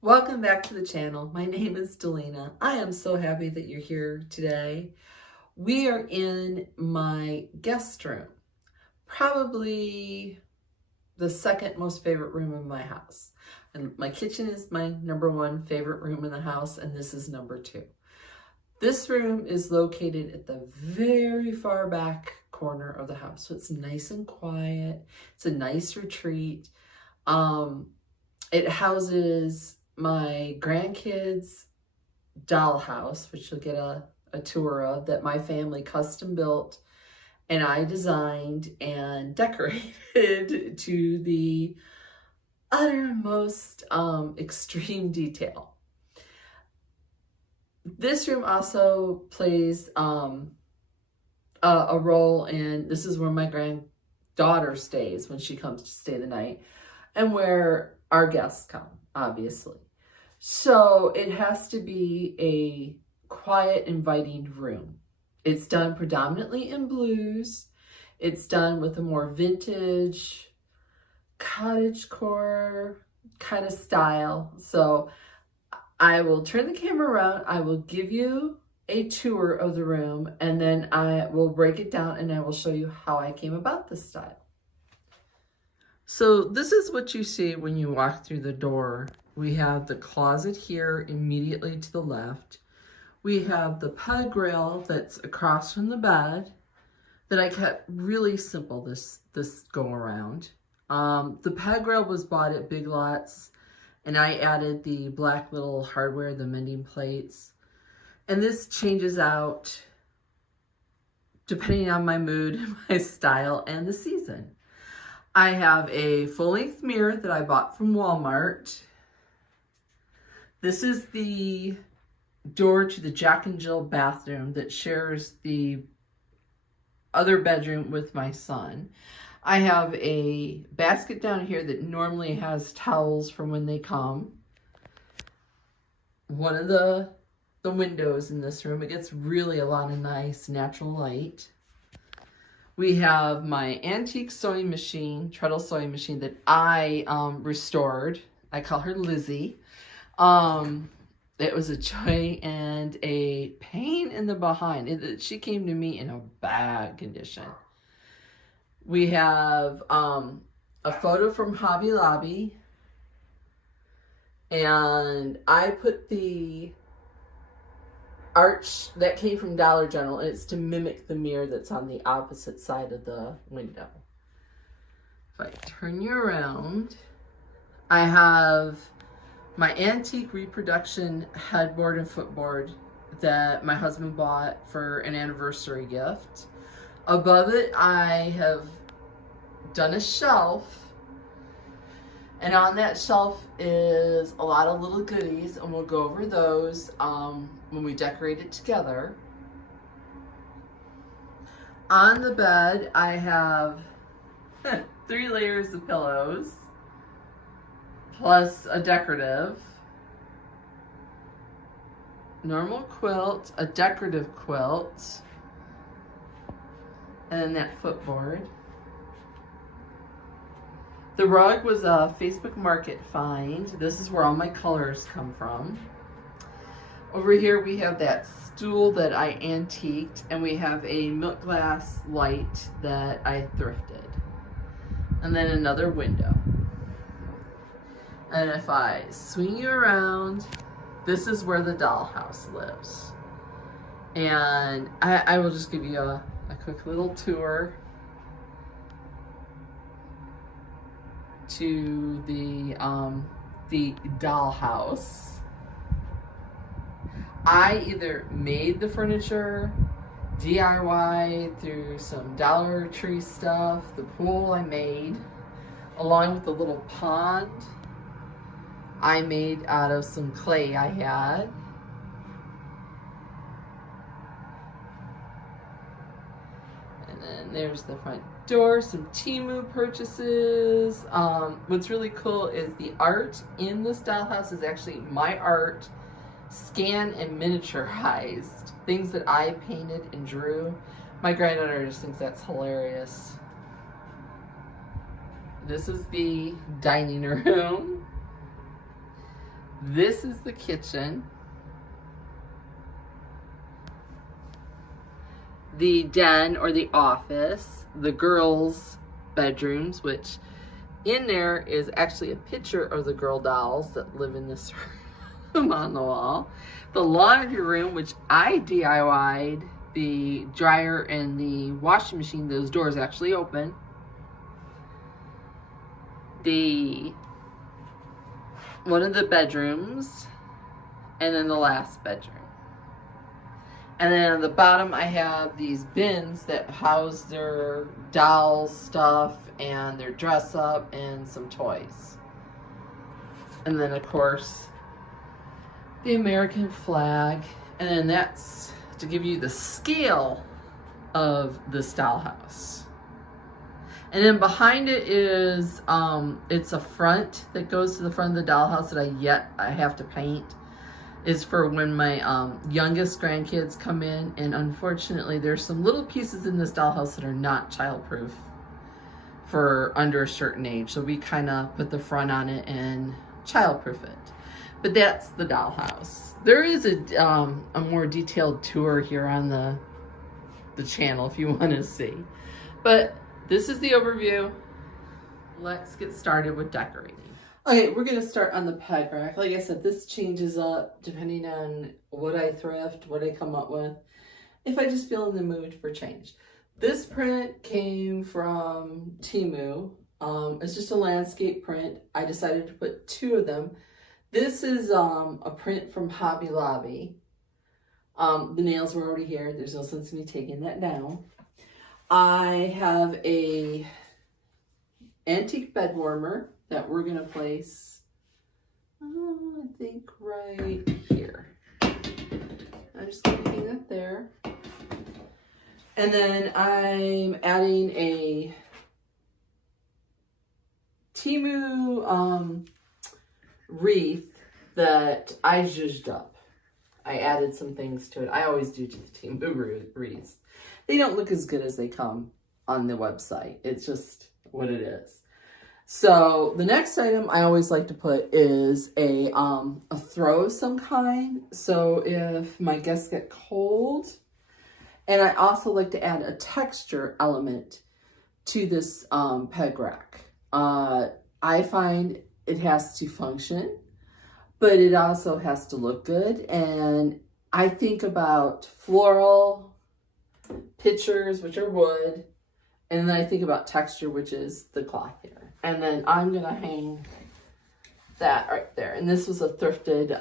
Welcome back to the channel. My name is Delina. I am so happy that you're here today. We are in my guest room, probably the second most favorite room in my house. And my kitchen is my number one favorite room in the house, and this is number two. This room is located at the very far back corner of the house, so it's nice and quiet. It's a nice retreat. It houses my grandkids' dollhouse, which you'll get a tour of, that my family custom built and I designed and decorated to the uttermost extreme detail. This room also plays a role in, this is where my granddaughter stays when she comes to stay the night, and where our guests come, obviously. So it has to be a quiet, inviting room. It's done predominantly in blues. It's done with a more vintage, cottagecore kind of style. So I will turn the camera around. I will give you a tour of the room, and then I will break it down and I will show you how I came about this style. So this is what you see when you walk through the door. We have the closet here immediately to the left. We have the peg rail that's across from the bed that I kept really simple this go around. The peg rail was bought at Big Lots, and I added the black little hardware, the mending plates. And this changes out depending on my mood, my style, and the season. I have a full-length mirror that I bought from Walmart. This is the door to the Jack and Jill bathroom that shares the other bedroom with my son. I have a basket down here that normally has towels from when they come. One of the windows in this room, it gets really a lot of nice natural light. We have my antique sewing machine, treadle sewing machine that I restored. I call her Lizzie. It was a joy and a pain in the behind. She came to me in a bad condition. We have a photo from Hobby Lobby. And I put the arch that came from Dollar General, and it's to mimic the mirror that's on the opposite side of the window. If I turn you around, I have my antique reproduction headboard and footboard that my husband bought for an anniversary gift. Above it, I have done a shelf, and on that shelf is a lot of little goodies, and we'll go over those when we decorate it together. On the bed, I have 3 layers of pillows, plus a decorative, normal quilt, a decorative quilt, and then that footboard. The rug was a Facebook Market find. This is where all my colors come from. Over here we have that stool that I antiqued, and we have a milk glass light that I thrifted. And then another window. And if I swing you around, this is where the dollhouse lives. And I will just give you a quick little tour to the dollhouse. I either made the furniture, DIY through some Dollar Tree stuff. The pool I made, along with the little pond I made out of some clay I had. And then there's the front door, some Temu purchases. What's really cool is the art in this dollhouse is actually my art, scanned and miniaturized. Things that I painted and drew. My granddaughter just thinks that's hilarious. This is the dining room. This is the kitchen. The den or the office, the girls' bedrooms, which in there is actually a picture of the girl dolls that live in this room on the wall. The laundry room, which I DIY'd, the dryer and the washing machine, those doors actually open. One of the bedrooms, and then the last bedroom. And then on the bottom, I have these bins that house their doll stuff and their dress up and some toys. And then, of course, the American flag. And then that's to give you the scale of this dollhouse. And then behind it is, it's a front that goes to the front of the dollhouse that I have to paint. Is for when my youngest grandkids come in, and unfortunately there's some little pieces in this dollhouse that are not childproof for under a certain age, so we kind of put the front on it and childproof it. But that's the dollhouse. There is a more detailed tour here on the channel if you want to see, but this is the overview. Let's get started with decorating. Okay, we're going to start on the peg rack. Like I said, this changes up depending on what I thrift, what I come up with, if I just feel in the mood for change. This print came from Temu. It's just a landscape print. I decided to put 2 of them. This is a print from Hobby Lobby. The nails were already here. There's no sense in me taking that down. I have a antique bed warmer that we're going to place, I think right here. I'm just going to hang that there. And then I'm adding a Temu wreath that I zhuzhed up. I added some things to it. I always do to the Temu wreaths. They don't look as good as they come on the website. It's just what it is. So the next item I always like to put is a throw of some kind. So if my guests get cold, and I also like to add a texture element to this peg rack. I find it has to function, but it also has to look good. And I think about floral pictures, which are wood, and then I think about texture, which is the cloth here. And then I'm going to hang that right there. And this was a thrifted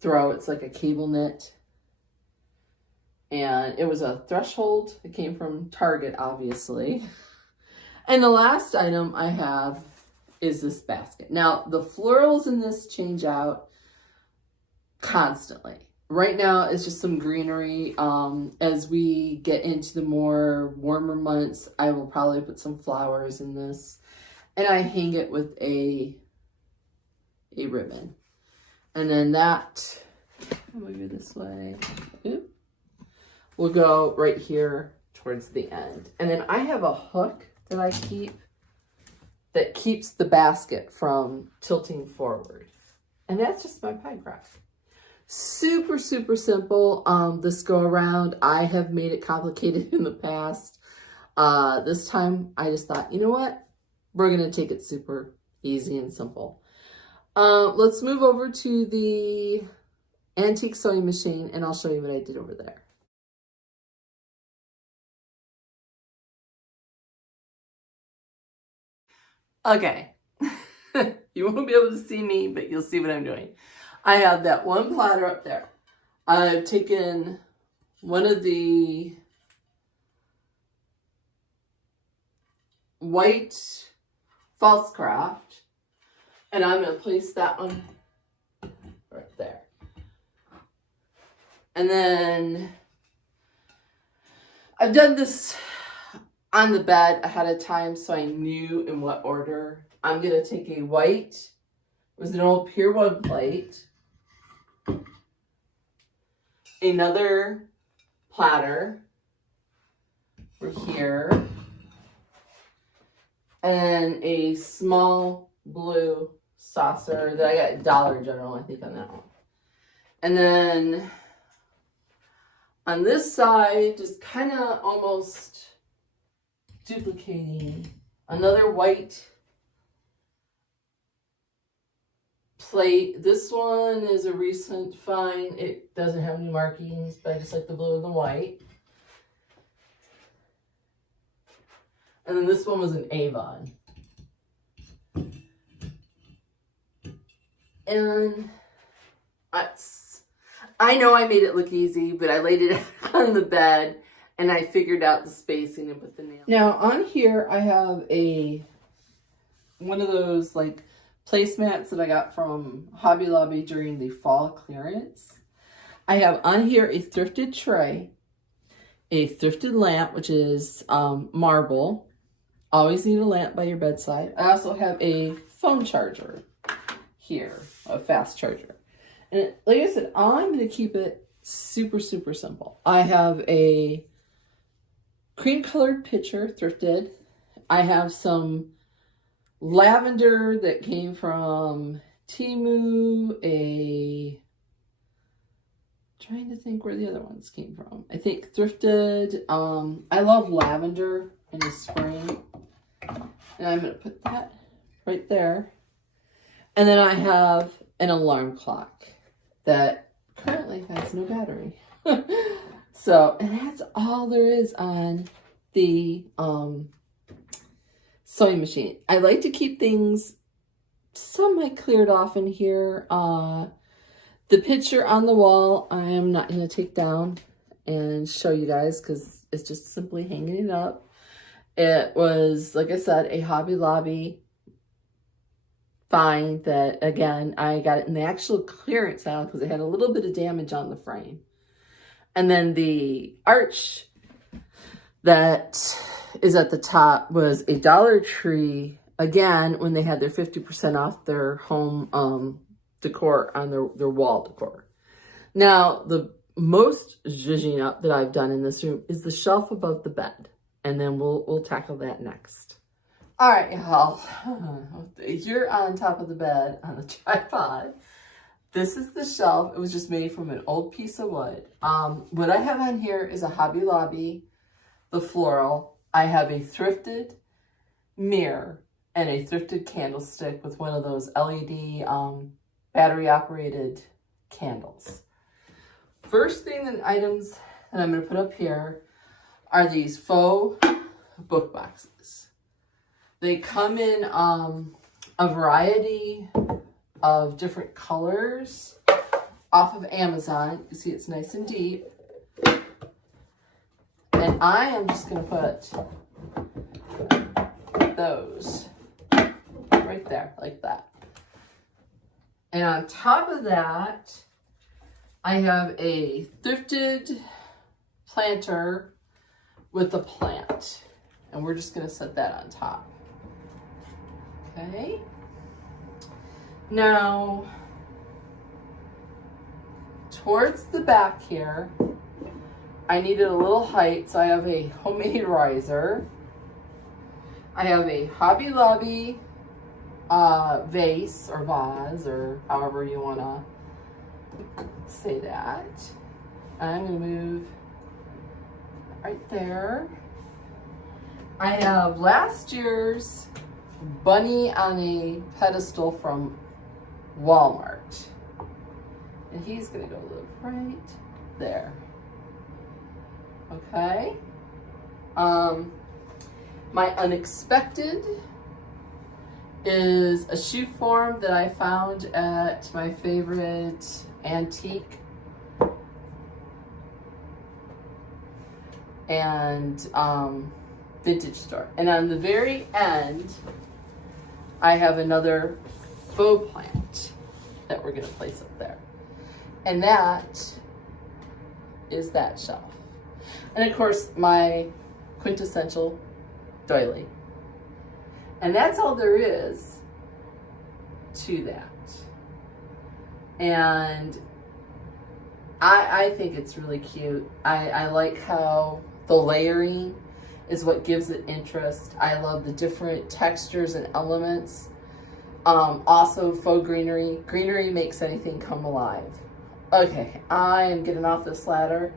throw. It's like a cable knit. And it was a threshold. It came from Target, obviously. And the last item I have is this basket. Now, the florals in this change out constantly. Right now, it's just some greenery. As we get into the more warmer months, I will probably put some flowers in this. And I hang it with a ribbon. And then that, I'll move it this way, will go right here towards the end. And then I have a hook that I keep that keeps the basket from tilting forward. And that's just my peg rack. Super, super simple. This go around, I have made it complicated in the past. This time I just thought, you know what? We're going to take it super easy and simple. Let's move over to the antique sewing machine and I'll show you what I did over there. Okay. You won't be able to see me, but you'll see what I'm doing. I have that one platter up there. I've taken one of the white false craft, and I'm going to place that one right there. And then I've done this on the bed ahead of time so I knew in what order. I'm going to take a white, it was an old Pier 1 plate, another platter for here, and a small blue saucer that I got at Dollar General, I think, on that one. And then on this side, just kind of almost duplicating another white plate. This one is a recent find. It doesn't have any markings, but I just like the blue and the white. And then this one was an Avon. And I know I made it look easy, but I laid it on the bed and I figured out the spacing and put the nail. Now on here I have one of those like placemats that I got from Hobby Lobby during the fall clearance. I have on here a thrifted tray, a thrifted lamp, which is marble. Always need a lamp by your bedside. I also have a phone charger here, a fast charger. And like I said, I'm going to keep it super, super simple. I have a cream colored pitcher, thrifted. I have some lavender that came from Temu, trying to think where the other ones came from. I think thrifted. I love lavender in the spring. And I'm going to put that right there. And then I have an alarm clock that currently has no battery. So, and that's all there is on the sewing machine. I like to keep things somewhat cleared off in here. The picture on the wall, I am not going to take down and show you guys because it's just simply hanging it up. It was, like I said, a Hobby Lobby find that, again, I got it in the actual clearance aisle because it had a little bit of damage on the frame. And then the arch that is at the top was a Dollar Tree, again, when they had their 50% off their home decor on their wall decor. Now, the most zhuzhing up that I've done in this room is the shelf above the bed. And then we'll tackle that next. All right, y'all. You're on top of the bed on the tripod. This is the shelf. It was just made from an old piece of wood. What I have on here is a Hobby Lobby, the floral. I have a thrifted mirror and a thrifted candlestick with one of those LED battery-operated candles. First thing and items that I'm going to put up here are these faux book boxes. They come in a variety of different colors off of Amazon. You can see it's nice and deep. And I am just going to put those right there, like that. And on top of that, I have a thrifted planter with a plant. And we're just going to set that on top. Okay. Now, towards the back here, I needed a little height, so I have a homemade riser. I have a Hobby Lobby vase or vase, or however you want to say that. I'm going to move right there. I have last year's bunny on a pedestal from Walmart. And he's going to go live right there. Okay. My unexpected is a shoe form that I found at my favorite antique and vintage store. And on the very end, I have another faux plant that we're going to place up there. And that is that shelf. And of course, my quintessential doily. And that's all there is to that. And I think it's really cute. I like how the layering is what gives it interest. I love the different textures and elements Also faux greenery. Greenery makes anything come alive. Okay, I am getting off this ladder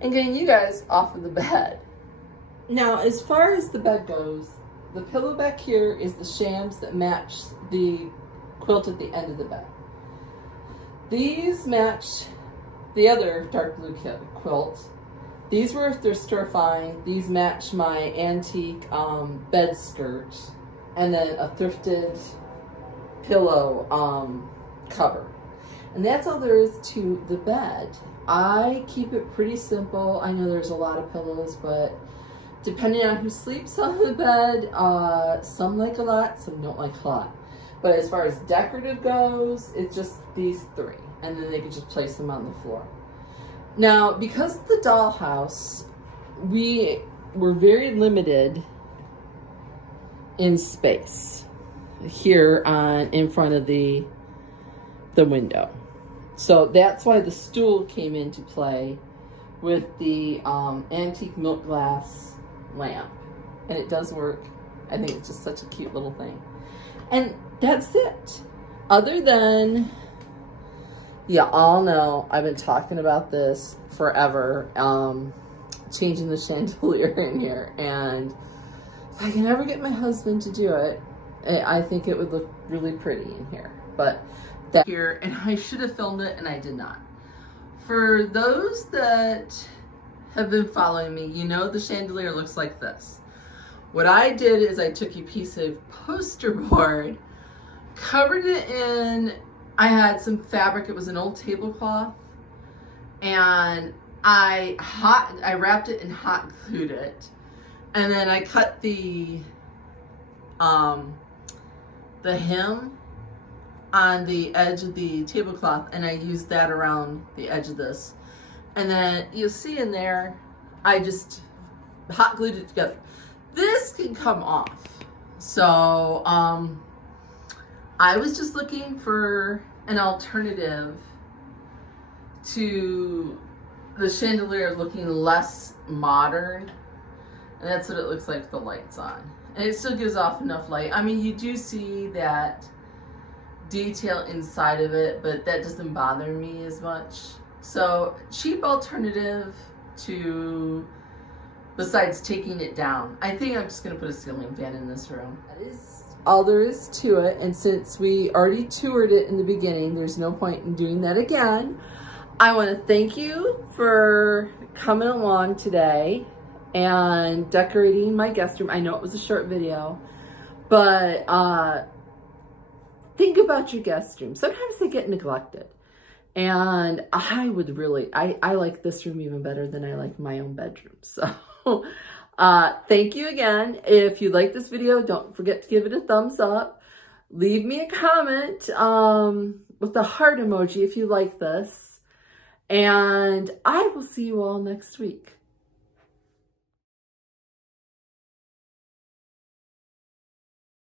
and getting you guys off of the bed. Now, as far as the bed goes, the pillow back here is the shams that match the quilt at the end of the bed. These match the other dark blue quilt. These were thrift store find. These match my antique bed skirt, and then a thrifted pillow cover. And that's all there is to the bed. I keep it pretty simple. I know there's a lot of pillows, but depending on who sleeps on the bed, some like a lot, some don't like a lot. But as far as decorative goes, it's just these three. And then they can just place them on the floor. Now, because of the dollhouse, we were very limited in space here in front of the window. So that's why the stool came into play with the antique milk glass lamp. And it does work. I think it's just such a cute little thing. And that's it. Other than, you all know I've been talking about this forever, changing the chandelier in here. And if I can ever get my husband to do it, I think it would look really pretty in here. But that here, and I should have filmed it and I did not. For those that have been following me, you know the chandelier looks like this. What I did is I took a piece of poster board, covered it in, I had some fabric, it was an old tablecloth, and I wrapped it and hot glued it. And then I cut the hem on the edge of the tablecloth, and I used that around the edge of this. And then you'll see in there, I just hot glued it together. This can come off. So I was just looking for an alternative to the chandelier looking less modern. And that's what it looks like with the lights on. And it still gives off enough light. I mean, you do see that detail inside of it, but that doesn't bother me as much. So, cheap alternative to, besides taking it down. I think I'm just going to put a ceiling fan in this room. That is all there is to it. And since we already toured it in the beginning, there's no point in doing that again. I want to thank you for coming along today and decorating my guest room. I know it was a short video, but think about your guest room. Sometimes they get neglected. And I would really, I like this room even better than I like my own bedroom. So thank you again. If you like this video, don't forget to give it a thumbs up. Leave me a comment with the heart emoji if you like this. And I will see you all next week.